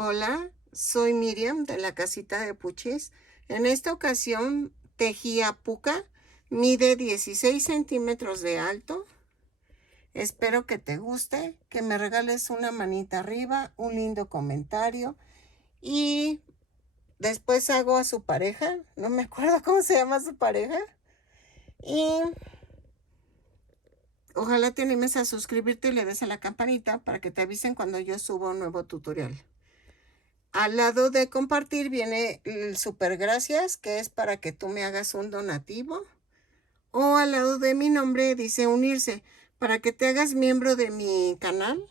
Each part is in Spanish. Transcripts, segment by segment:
Hola, soy Miriam de la casita de Puchis. En esta ocasión tejí a puca, mide 16 centímetros de alto. Espero que te guste, que me regales una manita arriba, un lindo comentario y después hago a su pareja, no me acuerdo cómo se llama su pareja, y ojalá te animes a suscribirte y le des a la campanita para que te avisen cuando yo suba un nuevo tutorial. Al lado de compartir viene el super gracias, que es para que tú me hagas un donativo. O al lado de mi nombre dice unirse, para que te hagas miembro de mi canal.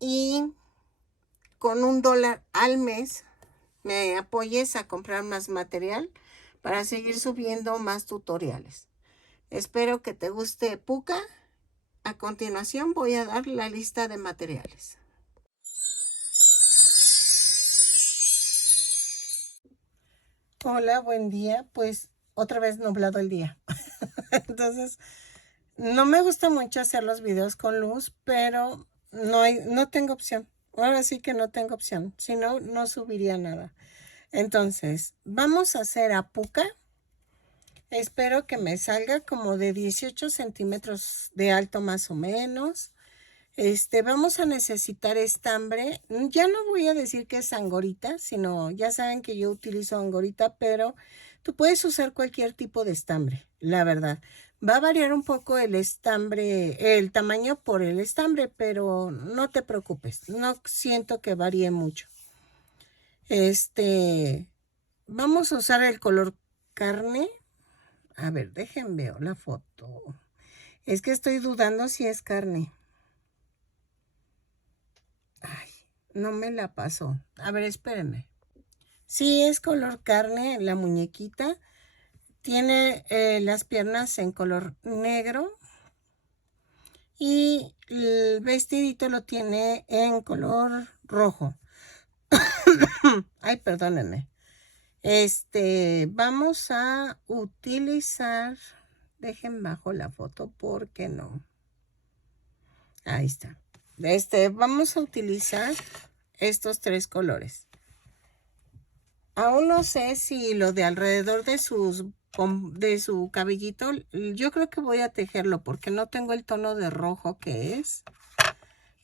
Y con $1 al mes me apoyes a comprar más material para seguir subiendo más tutoriales. Espero que te guste puca. A continuación voy a dar la lista de materiales. Hola, buen día. Pues otra vez nublado el día. Entonces, no me gusta mucho hacer los videos con luz, pero no tengo opción. Ahora sí que no tengo opción. Si no, no subiría nada. Entonces, vamos a hacer a puca. Espero que me salga como de 18 centímetros de alto más o menos. Vamos a necesitar estambre. Ya no voy a decir que es angorita, sino ya saben que yo utilizo angorita, pero tú puedes usar cualquier tipo de estambre, la verdad. Va a variar un poco el estambre, el tamaño por el estambre, pero no te preocupes, no siento que varíe mucho. Vamos a usar el color carne. A ver, dejen veo la foto. Es que estoy dudando si es carne. Ay, no me la pasó. A ver, espérenme. Sí, es color carne la muñequita. Tiene las piernas en color negro. Y el vestidito lo tiene en color rojo. Ay, perdónenme. Vamos a utilizar... Dejen bajo la foto porque no. Ahí está. Vamos a utilizar estos 3 colores. Aún no sé si lo de alrededor de su cabellito, yo creo que voy a tejerlo porque no tengo el tono de rojo que es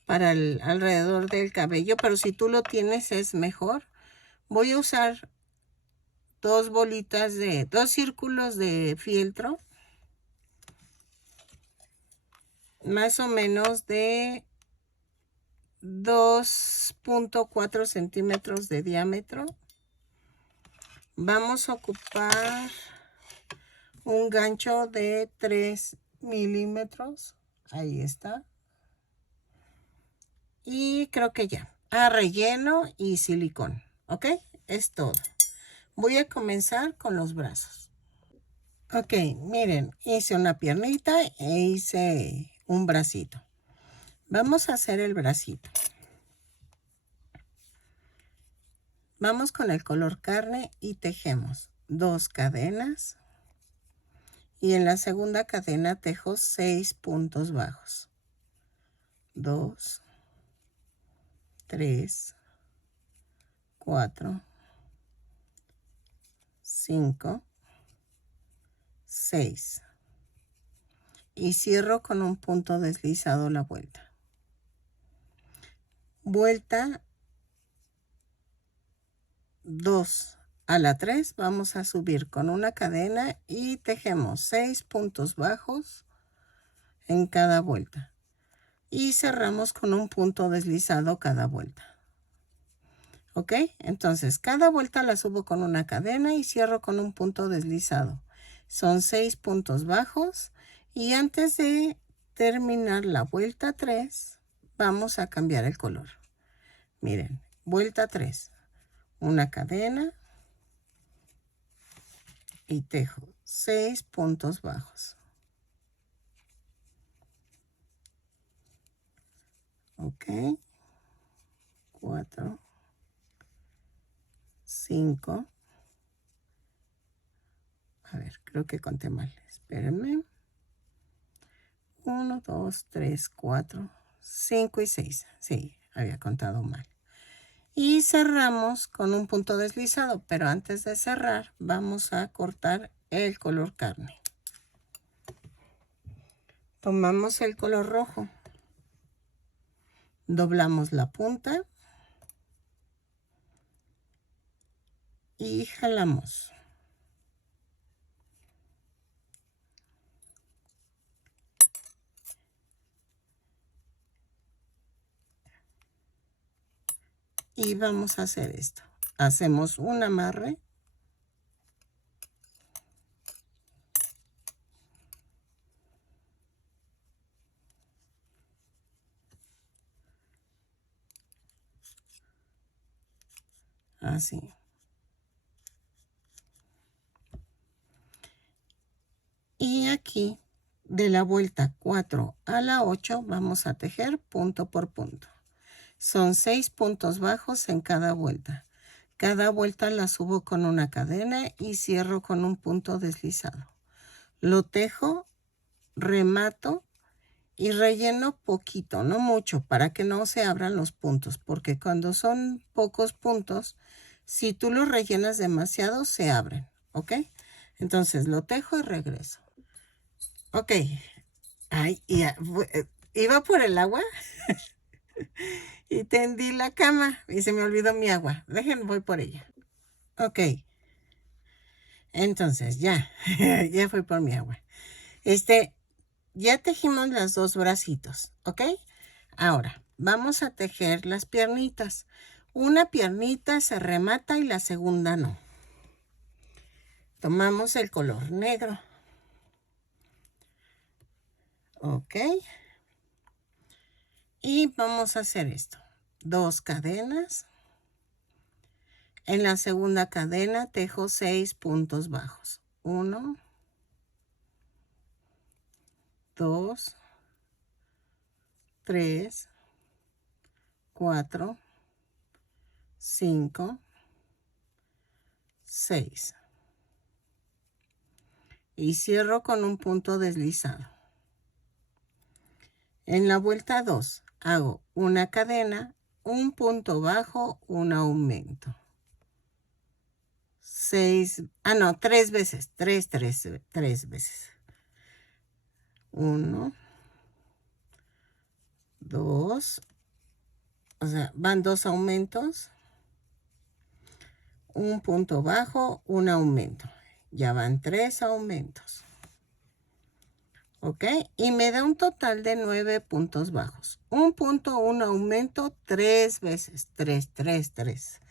para el alrededor del cabello, pero si tú lo tienes es mejor. Voy a usar 2 círculos de fieltro, más o menos de 2.4 centímetros de diámetro. Vamos a ocupar un gancho de 3 milímetros. Ahí está. Y creo que ya. Relleno y silicón. ¿Ok? Es todo. Voy a comenzar con los brazos. Ok, miren, hice una piernita e hice un bracito. Vamos a hacer el bracito. Vamos con el color carne y tejemos 2 cadenas. Y en la segunda cadena tejo 6 puntos bajos. 2, 3, 4, 5, 6. Y cierro con un punto deslizado la vuelta. Vuelta 2 a la 3 vamos a subir con una cadena y tejemos 6 puntos bajos en cada vuelta. Y cerramos con un punto deslizado cada vuelta. ¿Ok? Entonces, cada vuelta la subo con una cadena y cierro con un punto deslizado. Son 6 puntos bajos. Y antes de terminar la vuelta 3, vamos a cambiar el color. Miren, vuelta 3. Una cadena. Y tejo 6 puntos bajos. Ok. 4. 5. A ver, creo que conté mal. Espérenme. 1, 2, 3, 4, 5 y 6. Sí, había contado mal. Y cerramos con un punto deslizado, pero antes de cerrar vamos a cortar el color carne. Tomamos el color rojo, doblamos la punta y jalamos. Y vamos a hacer esto. Hacemos un amarre. Así. Y aquí, de la vuelta 4 a la 8, vamos a tejer punto por punto. Son 6 puntos bajos en cada vuelta. Cada vuelta la subo con una cadena y cierro con un punto deslizado. Lo tejo, remato y relleno poquito, no mucho, para que no se abran los puntos, porque cuando son pocos puntos, si tú los rellenas demasiado, se abren, ¿ok? Entonces lo tejo y regreso. Ok. Ay, iba por el agua y tendí la cama y se me olvidó mi agua. Voy por ella. Ok. Entonces, ya, ya fui por mi agua. Ya tejimos los dos bracitos, ¿ok? Ahora, vamos a tejer las piernitas. Una piernita se remata y la segunda no. Tomamos el color negro. Ok. Y vamos a hacer esto. 2 cadenas. En la segunda cadena tejo 6 puntos bajos. 1, 2, 3, 4, 5, 6. Y cierro con un punto deslizado. En la vuelta 2 hago una cadena, un punto bajo, un aumento. 3 veces, 3 veces. 1, 2, o sea, van 2 aumentos, un punto bajo, un aumento. Ya van 3 aumentos. ¿Ok? Y me da un total de 9 puntos bajos. Un punto, un aumento, 3 veces. 3, 3, 3.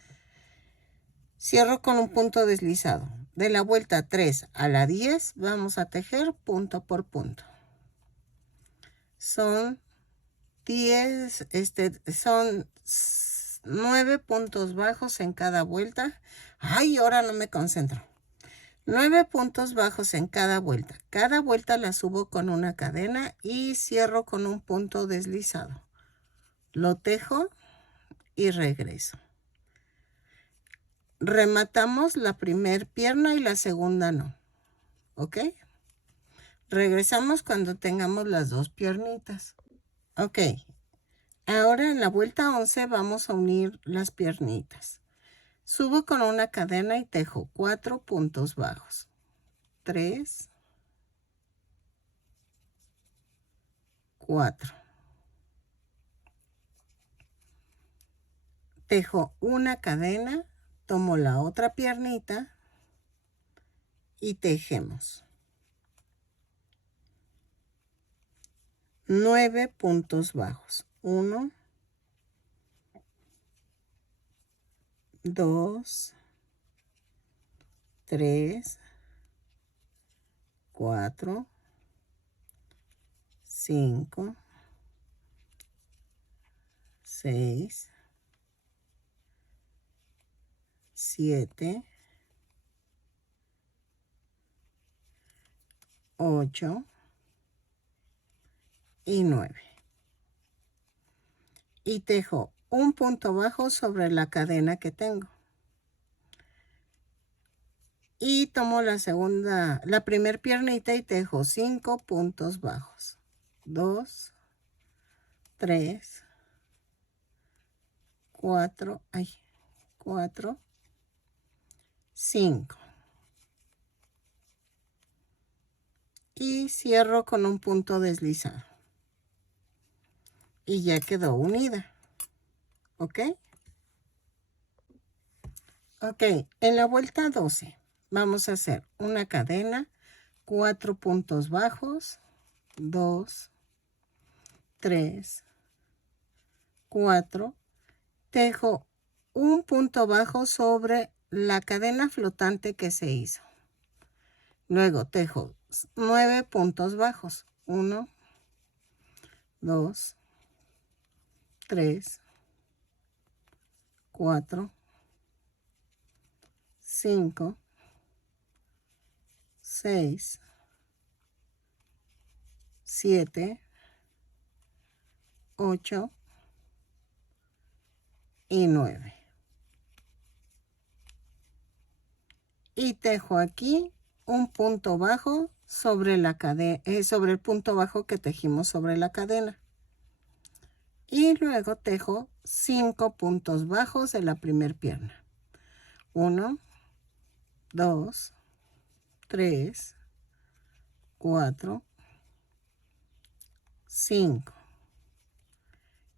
Cierro con un punto deslizado. De la vuelta 3 a la 10 vamos a tejer punto por punto. Son 10, son 9 puntos bajos en cada vuelta. Ay, ahora no me concentro. 9 puntos bajos en cada vuelta. Cada vuelta la subo con una cadena y cierro con un punto deslizado. Lo tejo y regreso. Rematamos la primera pierna y la segunda no. ¿Ok? Regresamos cuando tengamos las 2 piernitas. Ok. Ahora en la vuelta 11 vamos a unir las piernitas. Subo con una cadena y tejo 4 puntos bajos. 3, 4. Tejo una cadena, tomo la otra piernita y tejemos. 9 puntos bajos. 1, 2, 3, 4, 5, 6, 7, 8 y 9. Y tejo un punto bajo sobre la cadena que tengo. Y tomo la primera piernita y tejo 5 puntos bajos. 2, 3, 4, 4, 5. Y cierro con un punto deslizado. Y ya quedó unida. ¿Ok? Ok, en la vuelta 12 vamos a hacer una cadena, 4 puntos bajos, 2, 3, 4. Tejo un punto bajo sobre la cadena flotante que se hizo. Luego tejo 9 puntos bajos. 1, 2, 3, 4, 5, 6, 7, 8 y 9. Y tejo aquí un punto bajo sobre la cadena, sobre el punto bajo que tejimos sobre la cadena. Y luego tejo 5 puntos bajos de la primera pierna. 1, 2, 3, 4, 5.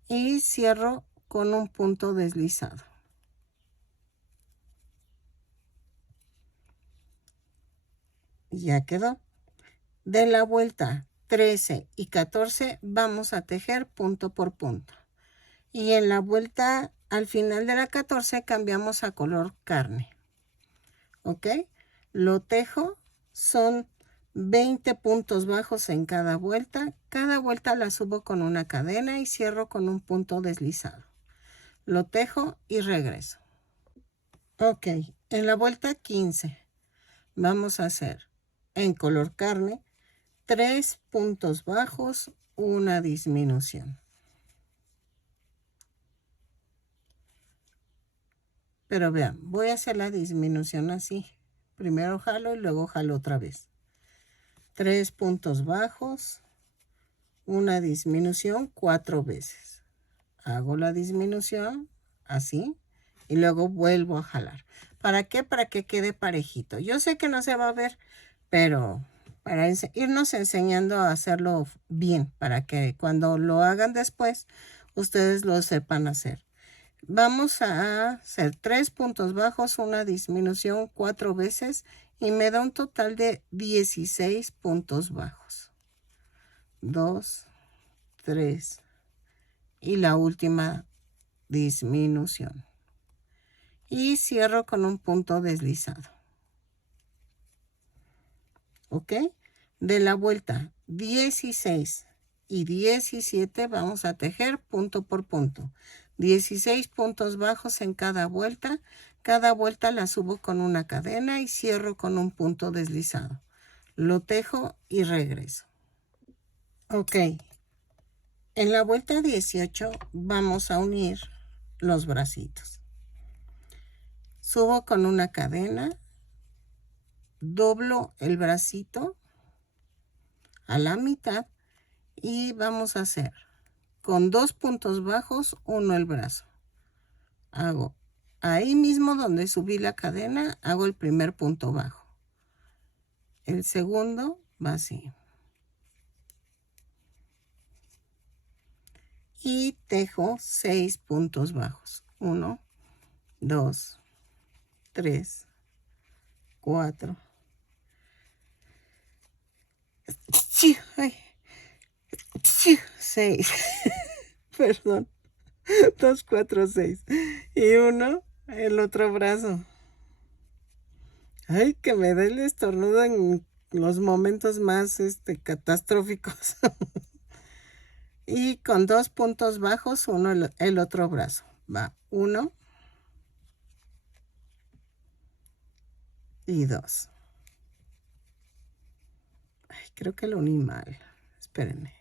Y cierro con un punto deslizado. Ya quedó. De la vuelta 13 y 14 vamos a tejer punto por punto. Y en la vuelta al final de la 14 cambiamos a color carne. ¿Ok? Lo tejo, son 20 puntos bajos en cada vuelta. Cada vuelta la subo con una cadena y cierro con un punto deslizado. Lo tejo y regreso. Ok, en la vuelta 15 vamos a hacer en color carne 3 puntos bajos, una disminución. Pero vean, voy a hacer la disminución así. Primero jalo y luego jalo otra vez. 3 puntos bajos, una disminución 4 veces. Hago la disminución así y luego vuelvo a jalar. ¿Para qué? Para que quede parejito. Yo sé que no se va a ver, pero para irnos enseñando a hacerlo bien, para que cuando lo hagan después, ustedes lo sepan hacer. Vamos a hacer 3 puntos bajos, una disminución 4 veces y me da un total de 16 puntos bajos. 2, 3 y la última disminución. Y cierro con un punto deslizado. ¿Ok? De la vuelta 16 y 17 vamos a tejer punto por punto. 16 puntos bajos en cada vuelta. Cada vuelta la subo con una cadena y cierro con un punto deslizado. Lo tejo y regreso. Ok. En la vuelta 18 vamos a unir los bracitos. Subo con una cadena, doblo el bracito a la mitad y vamos a hacer con 2 puntos bajos, uno el brazo. Hago ahí mismo donde subí la cadena, hago el primer punto bajo. El segundo va así. Y tejo 6 puntos bajos. 1, 2, 3, 4. Ay. 6. Perdón. 2, 4, 6. Y uno, el otro brazo. Ay, que me dé el estornudo en los momentos más catastróficos. Y con 2 puntos bajos, uno el otro brazo. Va 1 y 2. Ay, creo que lo uní mal. Espérenme.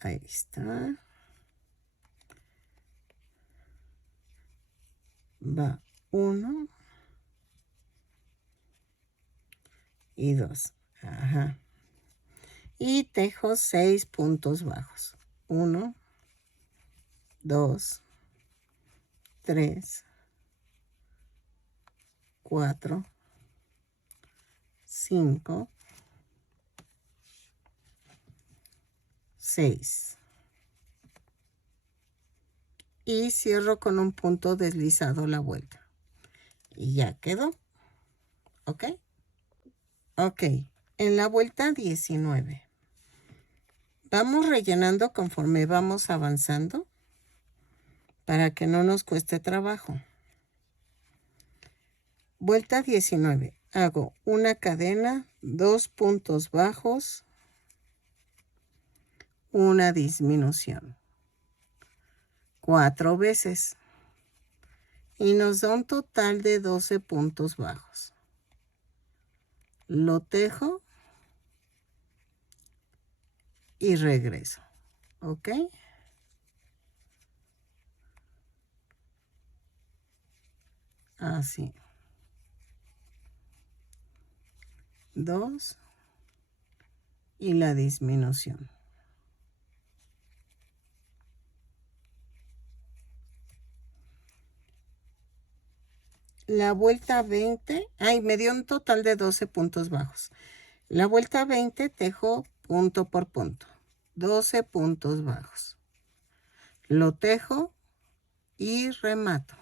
Ahí está. Va 1 y 2. Ajá. Y tejo 6 puntos bajos. 1, 2, 3, 4, 5, 6. Y cierro con un punto deslizado la vuelta. Y ya quedó. ¿Ok? Ok. En la vuelta 19. Vamos rellenando conforme vamos avanzando para que no nos cueste trabajo. Vuelta 19. Hago una cadena, 2 puntos bajos, una disminución. 4 veces. Y nos da un total de 12 puntos bajos. Lo tejo y regreso. ¿Ok? Así. 2 y la disminución. La vuelta 20, ay, me dio un total de 12 puntos bajos. La vuelta 20 tejo punto por punto. 12 puntos bajos. Lo tejo y remato.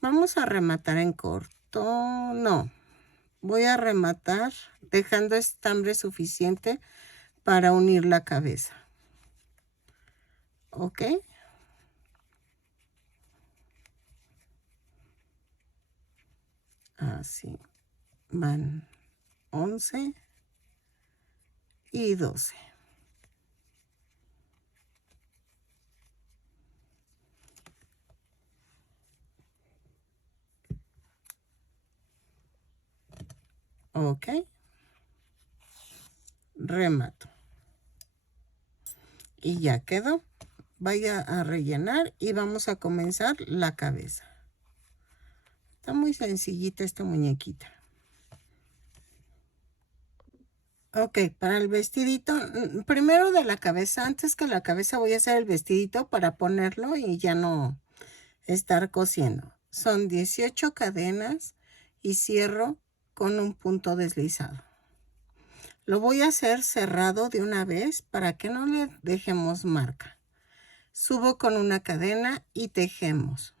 Vamos a rematar en corto. No, voy a rematar dejando estambre suficiente para unir la cabeza. ¿Ok? Así. Van 11 y 12. ¿Ok? Remato. Y ya quedó. Vaya a rellenar y vamos a comenzar la cabeza. Está muy sencillita esta muñequita. Ok, para el vestidito, primero de la cabeza, antes que la cabeza voy a hacer el vestidito para ponerlo y ya no estar cosiendo. Son 18 cadenas y cierro con un punto deslizado. Lo voy a hacer cerrado de una vez para que no le dejemos marca. Subo con una cadena y tejemos.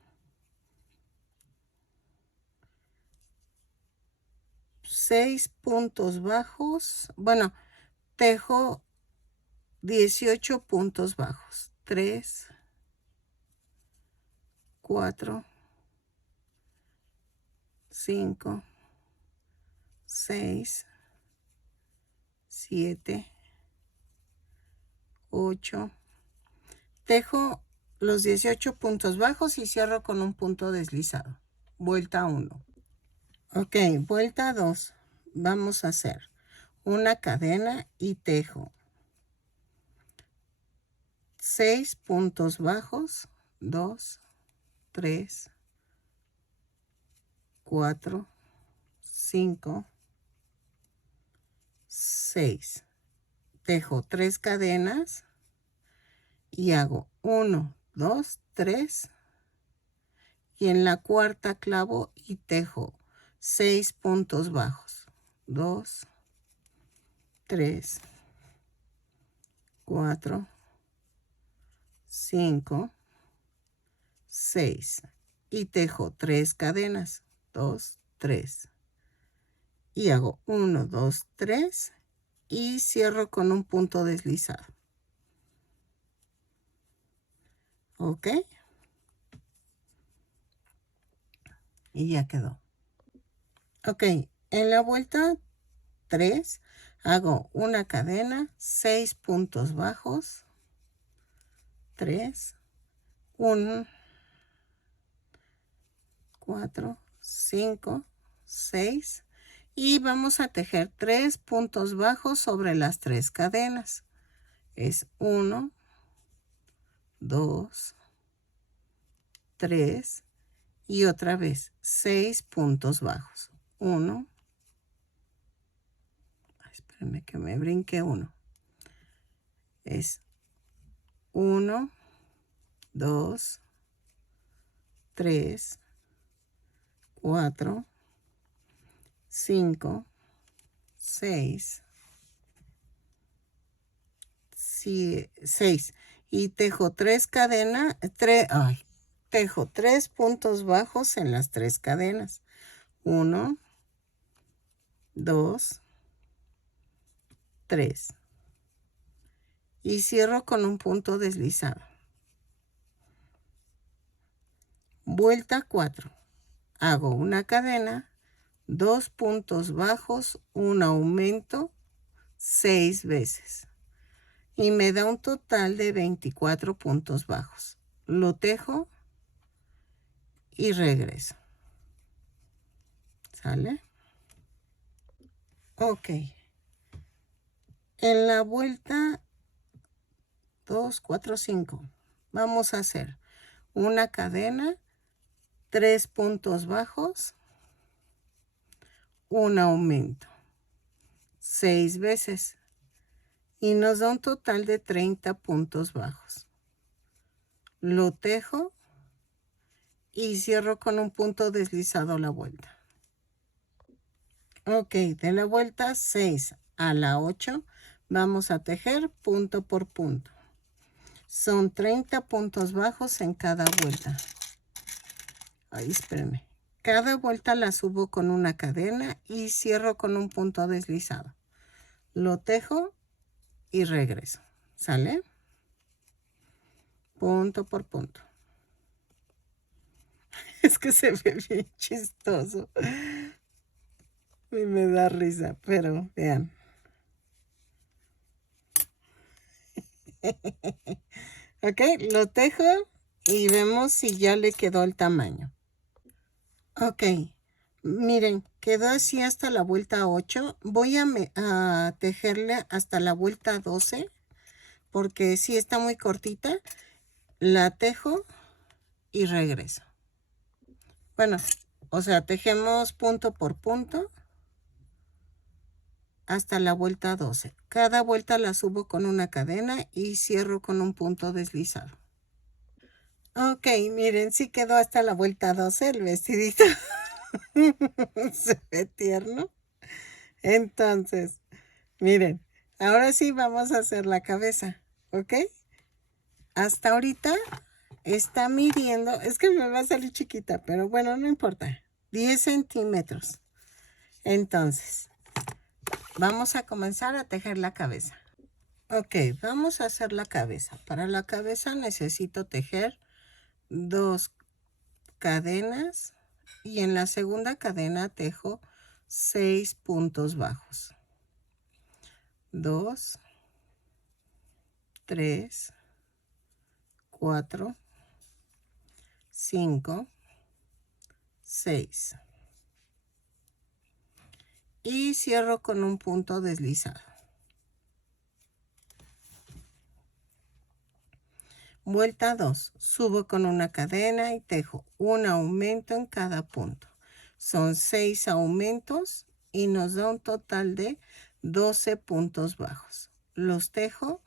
6 puntos bajos. Bueno, tejo 18 puntos bajos. 3, 4, 5, 6, 7, 8. Tejo los 18 puntos bajos y cierro con un punto deslizado. Vuelta 1. Ok, vuelta 2. Vamos a hacer una cadena y tejo 6 puntos bajos. 2, 3, 4, 5, 6. Tejo 3 cadenas y hago 1, 2, 3. Y en la cuarta clavo y tejo 6 puntos bajos. 2, 3, 4, 5, 6. Y tejo 3 cadenas. 2, 3. Y hago 1, 2, 3. Y cierro con un punto deslizado. ¿Ok? Y ya quedó. Ok, en la vuelta 3 hago una cadena, 6 puntos bajos. 3, 1, 4, 5, 6 y vamos a tejer 3 puntos bajos sobre las 3 cadenas. Es 1, 2, 3 y otra vez 6 puntos bajos. 1, espérenme que me brinque uno. Es 1, 2, 3, 4, 5, 6, 6. Y tejo 3 cadenas, tejo 3 puntos bajos en las 3 cadenas. 1, 2, 3. Y cierro con un punto deslizado. Vuelta 4. Hago una cadena, 2 puntos bajos, un aumento 6 veces. Y me da un total de 24 puntos bajos. Lo tejo y regreso. ¿Sale? Ok. En la vuelta 2, 4, 5 vamos a hacer una cadena, 3 puntos bajos, un aumento 6 veces y nos da un total de 30 puntos bajos. Lo tejo y cierro con un punto deslizado la vuelta. Ok, de la vuelta 6 a la 8 vamos a tejer punto por punto. Son 30 puntos bajos en cada vuelta. Ay, espérenme. Cada vuelta la subo con una cadena y cierro con un punto deslizado. Lo tejo y regreso. ¿Sale? Punto por punto. Es que se ve bien chistoso. Y me da risa, pero vean. Ok, lo tejo y vemos si ya le quedó el tamaño. Ok, miren, quedó así hasta la vuelta 8. Voy a tejerle hasta la vuelta 12, porque si está muy cortita. La tejo y regreso. Bueno, o sea, tejemos punto por punto hasta la vuelta 12. Cada vuelta la subo con una cadena y cierro con un punto deslizado. Ok, miren, sí quedó hasta la vuelta 12 el vestidito. Se ve tierno. Entonces, miren, ahora sí vamos a hacer la cabeza, ¿ok? Hasta ahorita está midiendo, es que me va a salir chiquita, pero bueno, no importa. 10 centímetros. Entonces, vamos a comenzar a tejer la cabeza. Ok, vamos a hacer la cabeza. Para la cabeza necesito tejer 2 cadenas y en la segunda cadena tejo 6 puntos bajos. 2, 3, 4, 5, 6. Y cierro con un punto deslizado. Vuelta 2. Subo con una cadena y tejo un aumento en cada punto. Son 6 aumentos y nos da un total de 12 puntos bajos. Los tejo,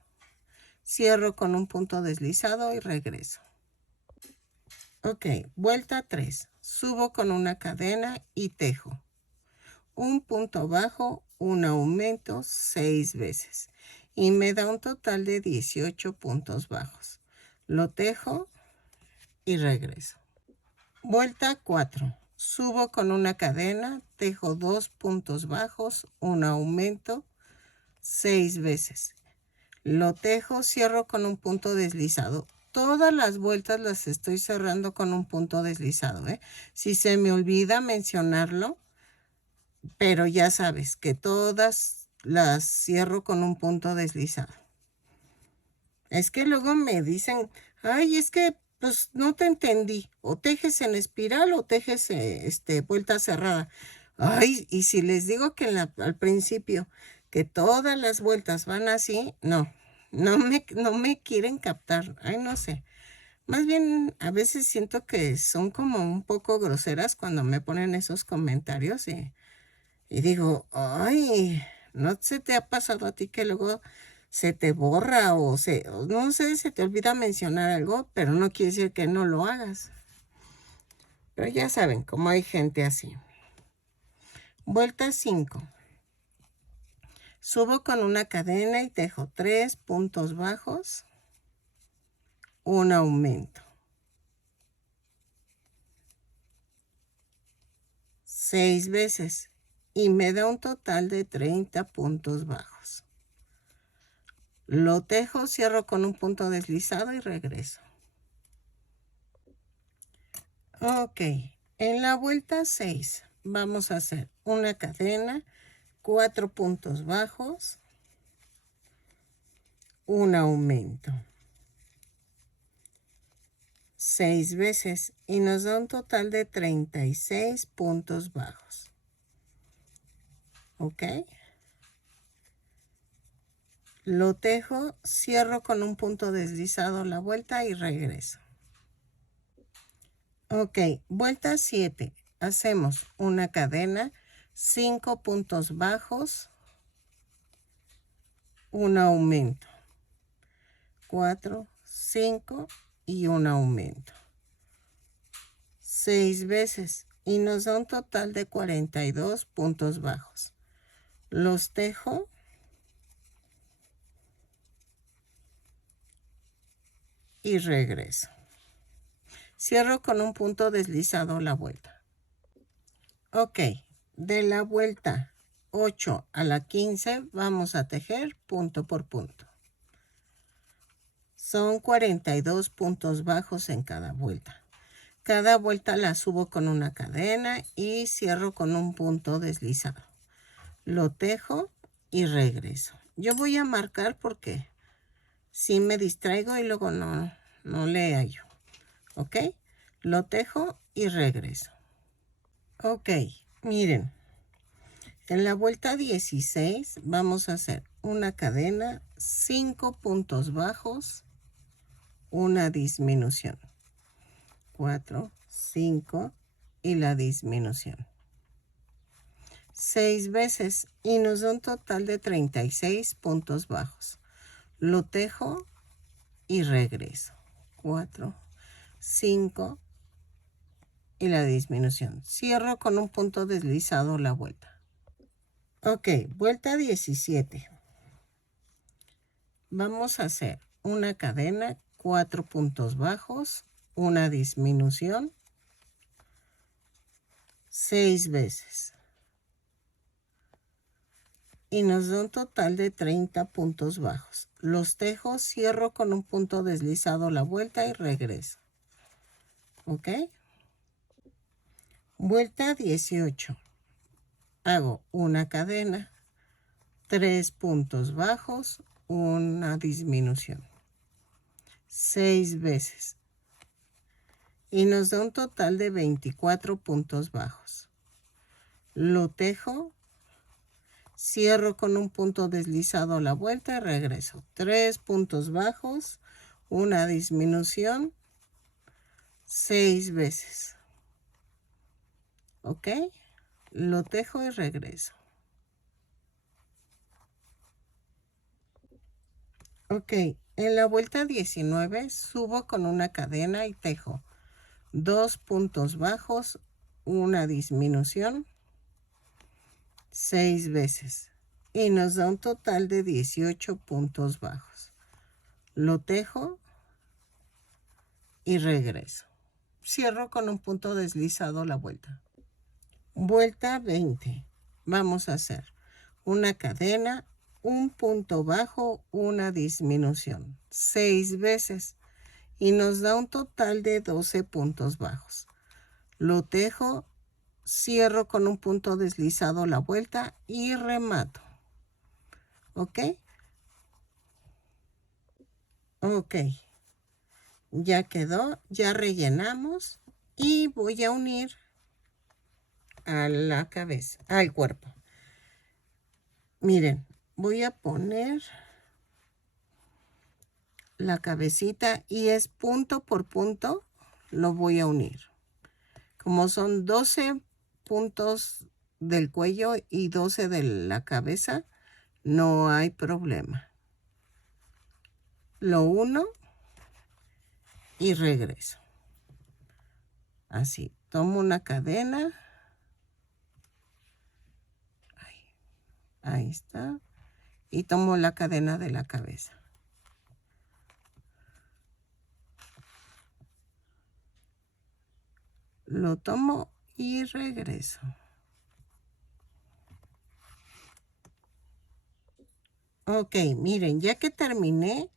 cierro con un punto deslizado y regreso. Ok, vuelta 3. Subo con una cadena y tejo un punto bajo, un aumento 6 veces y me da un total de 18 puntos bajos. Lo tejo y regreso. Vuelta 4. Subo con una cadena, tejo 2 puntos bajos, un aumento 6 veces. Lo tejo, cierro con un punto deslizado. Todas las vueltas las estoy cerrando con un punto deslizado, ¿eh? Si se me olvida mencionarlo, pero ya sabes que todas las cierro con un punto deslizado. Es que luego me dicen, ay, es que pues no te entendí. O tejes en espiral o tejes vuelta cerrada. Ay, y si les digo que al principio que todas las vueltas van así, no me quieren captar. Ay, no sé. Más bien, a veces siento que son como un poco groseras cuando me ponen esos comentarios y digo, ay, ¿no se te ha pasado a ti que luego se te borra o no sé, se te olvida mencionar algo, pero no quiere decir que no lo hagas. Pero ya saben, como hay gente así. Vuelta 5. Subo con una cadena y tejo 3 puntos bajos, un aumento. 6 veces y me da un total de 30 puntos bajos. Lo tejo, cierro con un punto deslizado y regreso. Ok, en la vuelta 6 vamos a hacer una cadena, 4 puntos bajos, un aumento. 6 veces y nos da un total de 36 puntos bajos. Ok. Lo tejo, cierro con un punto deslizado la vuelta y regreso. Ok, vuelta 7. Hacemos una cadena, 5 puntos bajos, un aumento. 4, 5 y un aumento. 6 veces y nos da un total de 42 puntos bajos. Los tejo y regreso. Cierro con un punto deslizado la vuelta. Ok, de la vuelta 8 a la 15 vamos a tejer punto por punto. Son 42 puntos bajos en cada vuelta. Cada vuelta la subo con una cadena y cierro con un punto deslizado. Lo tejo y regreso. Yo voy a marcar porque si me distraigo y luego no le hallo. ¿Ok? Lo tejo y regreso. Ok, miren. En la vuelta 16 vamos a hacer una cadena, 5 puntos bajos, una disminución. 4, 5 y la disminución. 6 veces y nos da un total de 36 puntos bajos. Lo tejo y regreso. 4, 5 y la disminución. Cierro con un punto deslizado la vuelta. Ok, vuelta 17. Vamos a hacer una cadena, 4 puntos bajos, una disminución, 6 veces. Y nos da un total de 30 puntos bajos. Los tejo, cierro con un punto deslizado la vuelta y regreso. ¿Ok? Vuelta 18. Hago una cadena, 3 puntos bajos, una disminución. 6 veces. Y nos da un total de 24 puntos bajos. Lo tejo, cierro con un punto deslizado la vuelta y regreso. 3 puntos bajos, una disminución, 6 veces. ¿Ok? Lo tejo y regreso. Ok, en la vuelta 19 subo con una cadena y tejo 2 puntos bajos, una disminución, 6 veces. Y nos da un total de 18 puntos bajos. Lo tejo y regreso. Cierro con un punto deslizado la vuelta. Vuelta 20. Vamos a hacer una cadena, un punto bajo, una disminución, 6 veces y nos da un total de 12 puntos bajos. Lo tejo, cierro con un punto deslizado la vuelta y remato. ¿Ok? Ok. Ya quedó, ya rellenamos y voy a unir a la cabeza, al cuerpo. Miren, voy a poner la cabecita y es punto por punto lo voy a unir. Como son 12 puntos del cuello y 12 de la cabeza, no hay problema. lo uno y regreso. Así, tomo una cadena. Ahí está. Y tomo la cadena de la cabeza. Lo tomo y regreso. Ok, miren, ya que terminé,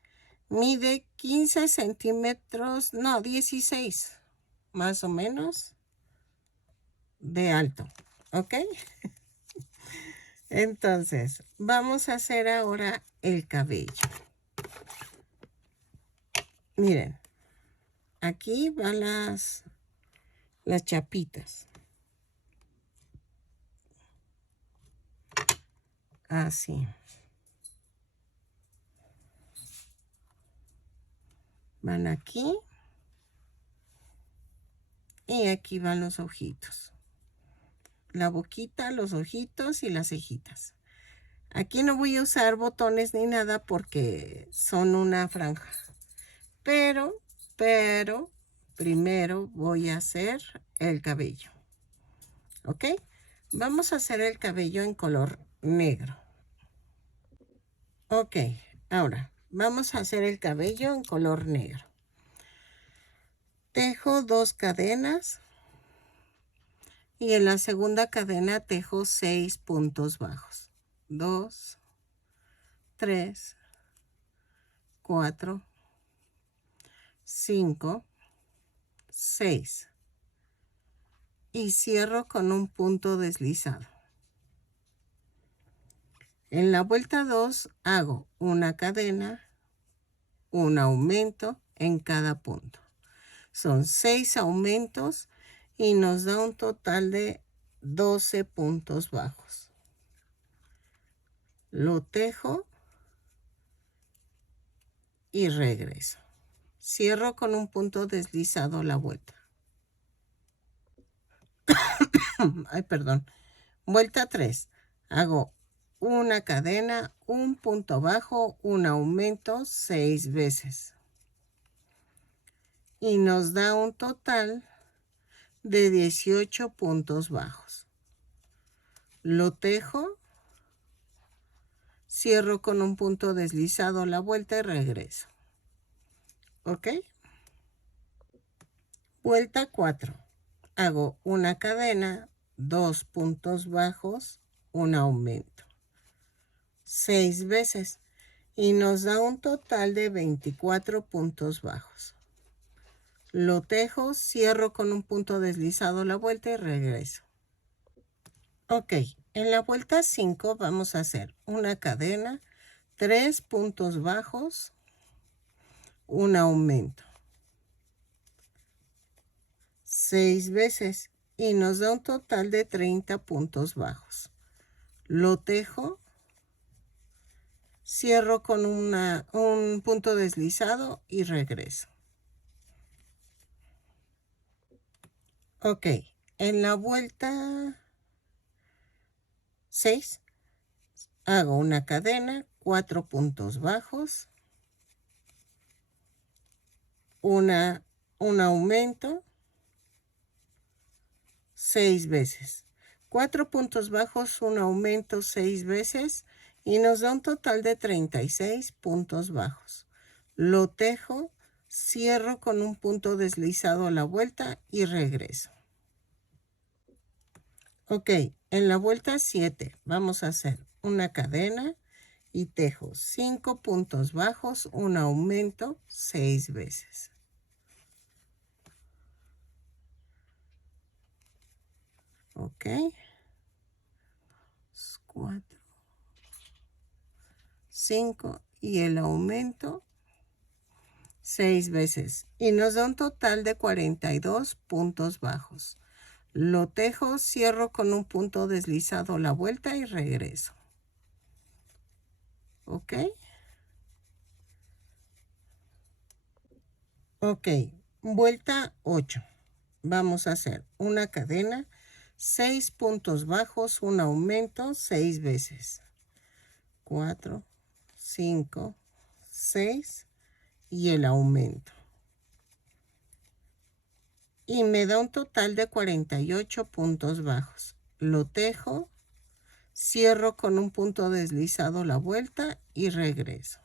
mide 15 centímetros, no, 16, más o menos, de alto. ¿Ok? Entonces, vamos a hacer ahora el cabello. Miren, aquí van las chapitas. Así. Van aquí. Y aquí van los ojitos. La boquita, los ojitos y las cejitas. Aquí no voy a usar botones ni nada porque son una franja. Pero, primero voy a hacer el cabello. ¿Ok? Vamos a hacer el cabello en color negro. Ok, ahora vamos a hacer el cabello en color negro. Tejo 2 cadenas y en la segunda cadena tejo 6 puntos bajos. 2, 3, 4, 5, 6. Y cierro con un punto deslizado. En la vuelta 2 hago una cadena, un aumento en cada punto. Son 6 aumentos y nos da un total de 12 puntos bajos. Lo tejo y regreso. Cierro con un punto deslizado la vuelta. Ay, perdón. Vuelta 3. Hago una cadena, un punto bajo, un aumento 6 veces. Y nos da un total de 18 puntos bajos. Lo tejo, cierro con un punto deslizado la vuelta y regreso. ¿Ok? Vuelta 4. Hago una cadena, 2 puntos bajos, un aumento. 6 veces. Y nos da un total de 24 puntos bajos. Lo tejo, cierro con un punto deslizado la vuelta y regreso. Ok, en la vuelta 5 vamos a hacer una cadena, 3 puntos bajos, un aumento. 6 veces y nos da un total de 30 puntos bajos. Lo tejo, cierro con un punto deslizado y regreso. Ok, en la vuelta 6 hago una cadena, 4 puntos bajos, un aumento, 6 veces. 4 puntos bajos, un aumento 6 veces y nos da un total de 36 puntos bajos. Lo tejo, cierro con un punto deslizado a la vuelta y regreso. Ok, en la vuelta 7 vamos a hacer una cadena y tejo 5 puntos bajos, un aumento 6 veces. Ok. 4, 5 y el aumento 6 veces. Y nos da un total de 42 puntos bajos. Lo tejo, cierro con un punto deslizado la vuelta y regreso. ¿Ok? Ok, vuelta 8. Vamos a hacer una cadena, 6 puntos bajos, un aumento 6 veces. 4, 5, 6 y el aumento. Y me da un total de 48 puntos bajos. Lo tejo, cierro con un punto deslizado la vuelta y regreso.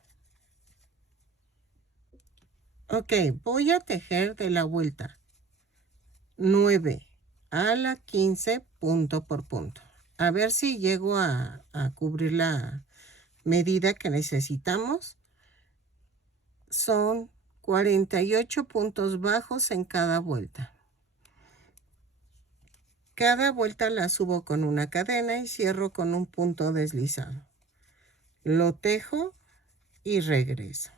Ok, voy a tejer de la vuelta 9 a la 15 punto por punto. A ver si llego a cubrir la medida que necesitamos. Son 48 puntos bajos en cada vuelta. Cada vuelta la subo con una cadena y cierro con un punto deslizado. Lo tejo y regreso.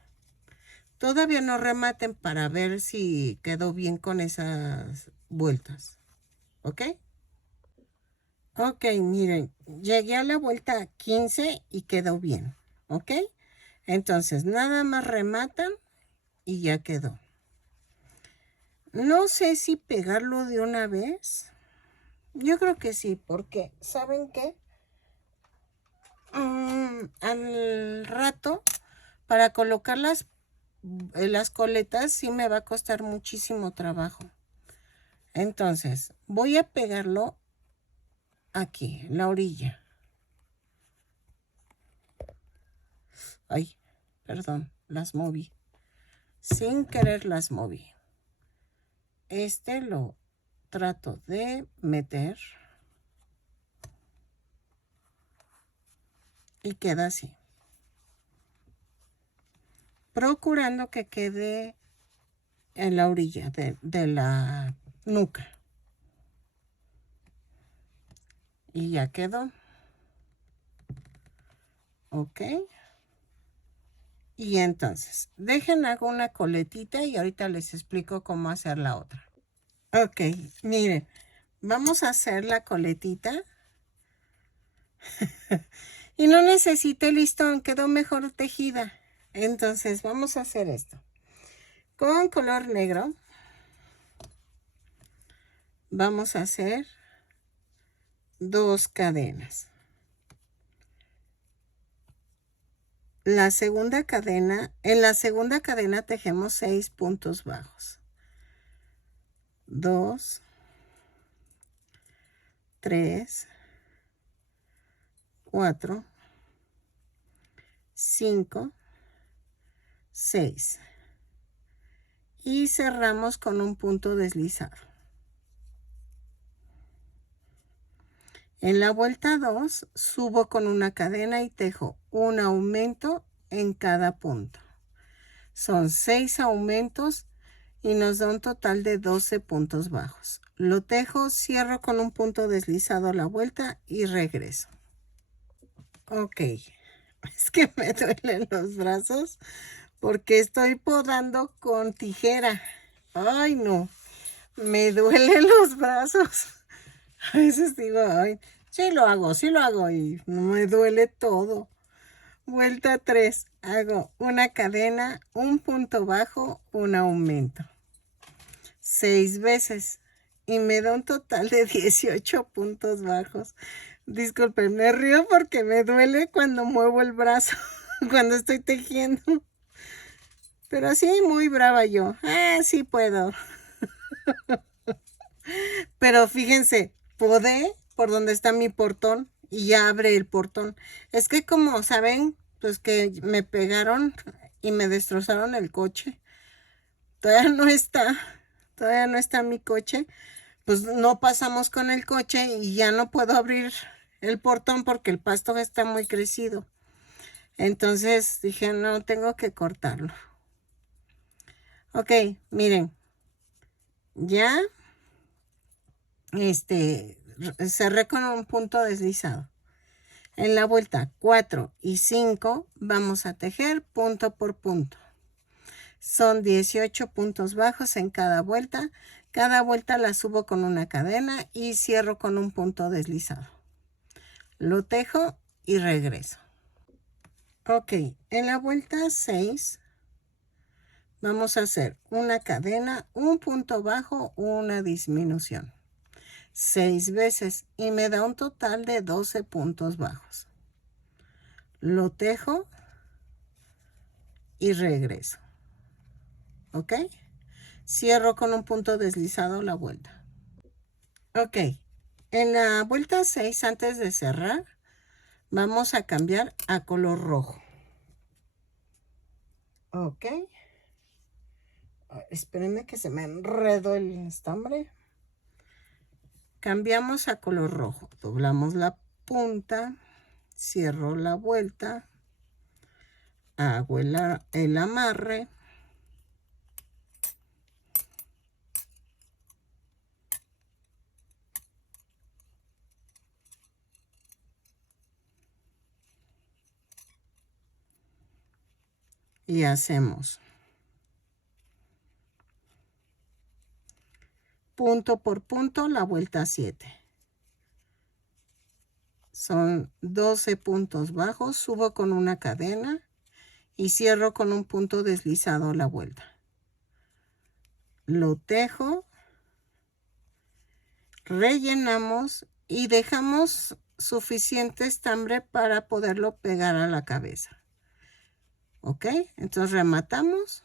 Todavía no rematen para ver si quedó bien con esas vueltas. ¿Ok? Ok, miren, llegué a la vuelta 15 y quedó bien. ¿Ok? Entonces, nada más rematan y ya quedó. No sé si pegarlo de una vez. Yo creo que sí, porque ¿saben qué? Al rato, para colocar las coletas, sí me va a costar muchísimo trabajo. Entonces, voy a pegarlo aquí, en la orilla. Ay, perdón, las moví. Sin querer las moví. Este lo trato de meter. Y queda así. Procurando que quede en la orilla de la nuca. Y ya quedó. Ok. Y entonces, hago una coletita y ahorita les explico cómo hacer la otra. Ok, miren, vamos a hacer la coletita. Y no necesito listón, quedó mejor tejida. Entonces, vamos a hacer esto. Con color negro, vamos a hacer 2 cadenas. La segunda cadena, en la segunda cadena tejemos 6 puntos bajos. 2, 3, 4, 5, 6. Y cerramos con un punto deslizado. En la vuelta 2 subo con una cadena y tejo un aumento en cada punto. Son 6 aumentos y nos da un total de 12 puntos bajos. Lo tejo, cierro con un punto deslizado a la vuelta y regreso. Ok, es que me duelen los brazos porque estoy podando con tijera. Ay, no, me duelen los brazos. A veces digo, ay, sí lo hago y me duele todo. Vuelta 3, hago una cadena, un punto bajo, un aumento. 6 veces y me da un total de 18 puntos bajos. Disculpen, me río porque me duele cuando muevo el brazo, cuando estoy tejiendo. Pero así muy brava yo. Ah, sí puedo. Pero fíjense, podé por donde está mi portón y ya abre el portón. Es que como saben, pues que me pegaron y me destrozaron el coche. Todavía no está mi coche. Pues no pasamos con el coche y ya no puedo abrir el portón porque el pasto está muy crecido. Entonces dije, no, tengo que cortarlo. Ok, miren, ya cerré con un punto deslizado. En la vuelta 4 y 5 vamos a tejer punto por punto. Son 18 puntos bajos en cada vuelta. Cada vuelta la subo con una cadena y cierro con un punto deslizado. Lo tejo y regreso. Ok, en la vuelta 6 vamos a hacer una cadena, un punto bajo, una disminución. 6 veces y me da un total de 12 puntos bajos. Lo tejo y regreso. ¿ok? Cierro con un punto deslizado la vuelta. Ok, en la vuelta 6, antes de cerrar, vamos a cambiar a color rojo. Ok. Espérenme que se me enredó el estambre. Cambiamos a color rojo. Doblamos la punta, cierro la vuelta, hago el amarre. Y hacemos punto por punto la vuelta 7. Son 12 puntos bajos, subo con una cadena y cierro con un punto deslizado la vuelta. Lo tejo, rellenamos y dejamos suficiente estambre para poderlo pegar a la cabeza. ¿Ok? Entonces rematamos,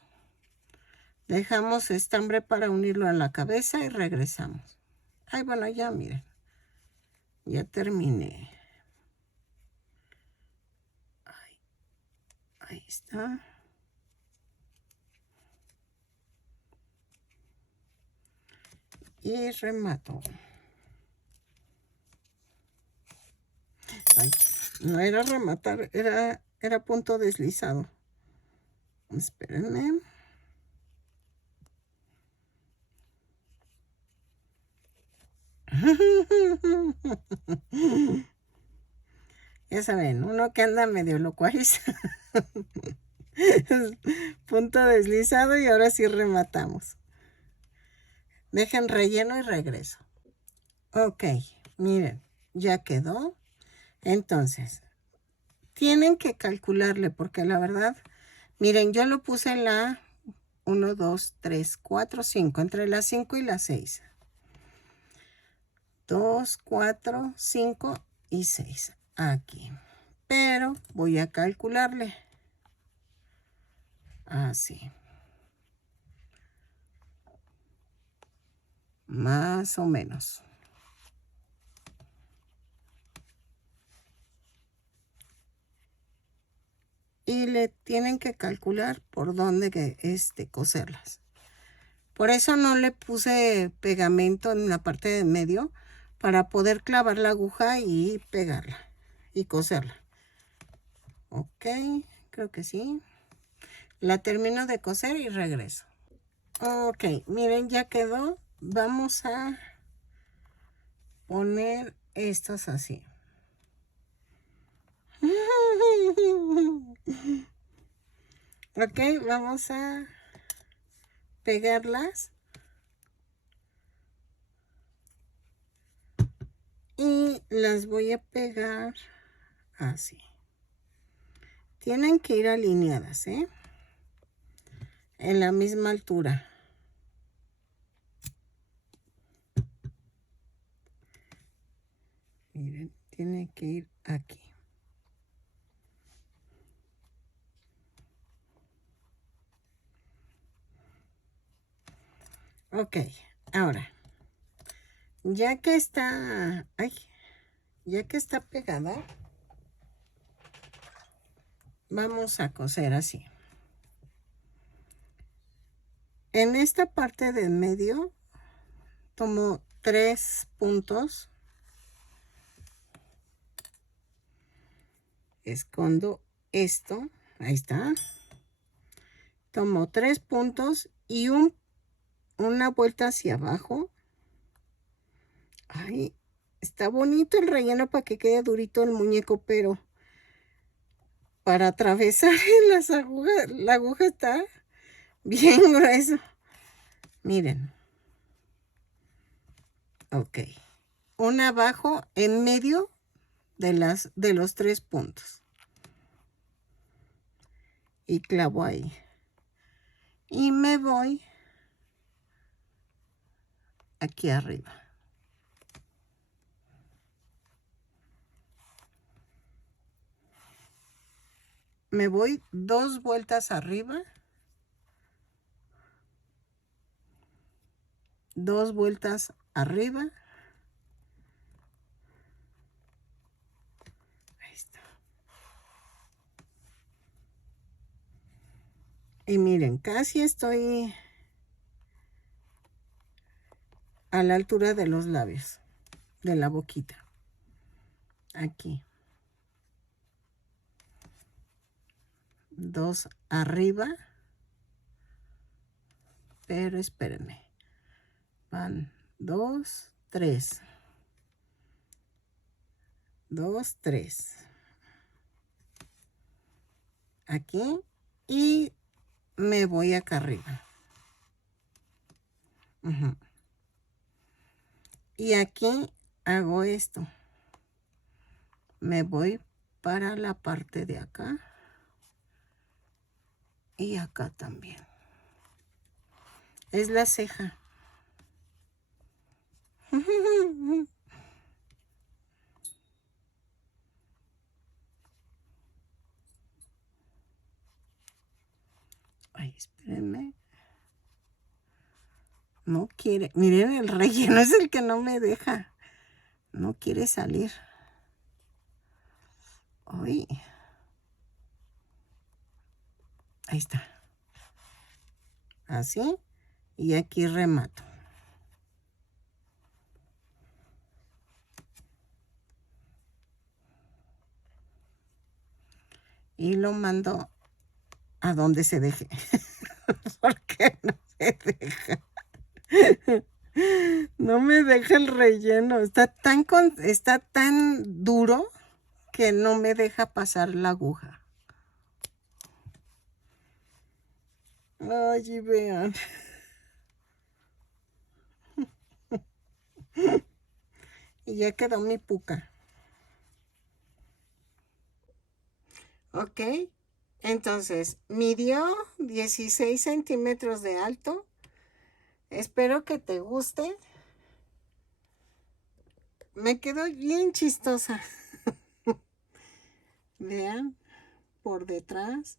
dejamos estambre para unirlo a la cabeza y regresamos. Ay, bueno, ya miren, ya terminé. Ahí está. Y remato. Ay, no era rematar, era punto deslizado. Espérenme. Ya saben, uno que anda medio locuaz. Punto deslizado y ahora sí rematamos. Dejen relleno y regreso. Ok, miren, ya quedó. Entonces, tienen que calcularle porque la verdad, miren, yo lo puse en la 1, 2, 3, 4, 5, entre las 5 y las 6. 2, 4, 5 y 6 aquí. Pero voy a calcularle. Así. Más o menos. Y le tienen que calcular por dónde coserlas. Por eso no le puse pegamento en la parte de medio para poder clavar la aguja y pegarla y coserla. Ok, creo que sí. La termino de coser y regreso. Ok, miren, ya quedó. Vamos a poner estas así. Ok, vamos a pegarlas. Y las voy a pegar así. Tienen que ir alineadas, ¿eh? En la misma altura. Miren, tiene que ir aquí. Ok, ahora, ya que está, ya que está pegada, vamos a coser así. En esta parte del medio, tomo 3 puntos, escondo esto, ahí está. Tomo 3 puntos y una vuelta hacia abajo. Ay, está bonito el relleno para que quede durito el muñeco, pero para atravesar las agujas, la aguja está bien grueso. Miren. Ok. Una abajo en medio de los 3 puntos. Y clavo ahí. Y me voy aquí arriba. Me voy 2 vueltas arriba. 2 vueltas arriba. Ahí está. Y miren, casi estoy a la altura de los labios, de la boquita. Aquí. 2 arriba. Pero espérenme. Van 2, 3. 2, 3. Aquí. Y me voy acá arriba. Y aquí hago esto. Me voy para la parte de acá. Y acá también. Es la ceja. Ay, espérenme. No quiere. Miren, el relleno es el que no me deja. No quiere salir. Ay. Ahí está. Así. Y aquí remato. Y lo mando a donde se deje. Porque no se deja. No me deja el relleno. Está tan duro que no me deja pasar la aguja. Ay, vean. Y ya quedó mi puca. Ok. Entonces, midió 16 centímetros de alto. Espero que te guste. Me quedó bien chistosa. Vean, por detrás.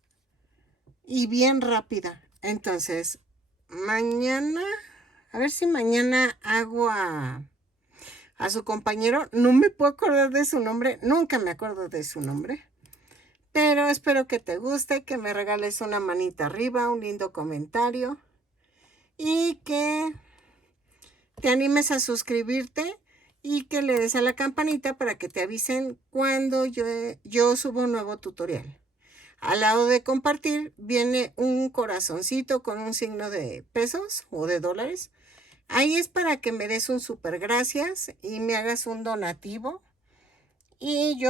Y bien rápida. Entonces, mañana, a ver si mañana hago a su compañero. No me puedo acordar de su nombre. Nunca me acuerdo de su nombre. Pero espero que te guste, que me regales una manita arriba, un lindo comentario. Y que te animes a suscribirte y que le des a la campanita para que te avisen cuando yo subo un nuevo tutorial. Al lado de compartir viene un corazoncito con un signo de pesos o de dólares. Ahí es para que me des un súper gracias y me hagas un donativo. Y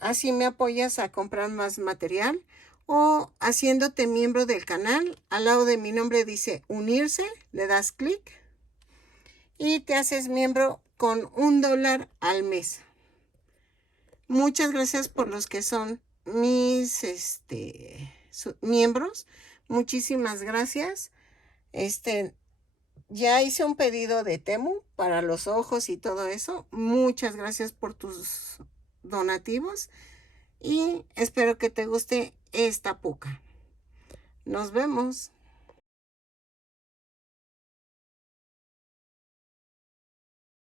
así me apoyas a comprar más material o haciéndote miembro del canal. Al lado de mi nombre dice unirse, le das clic y te haces miembro con $1 al mes. Muchas gracias por los que son mis miembros. Muchísimas gracias. Ya hice un pedido de Temu para los ojos y todo eso. Muchas gracias por tus donativos y espero que te guste esta puca. Nos vemos.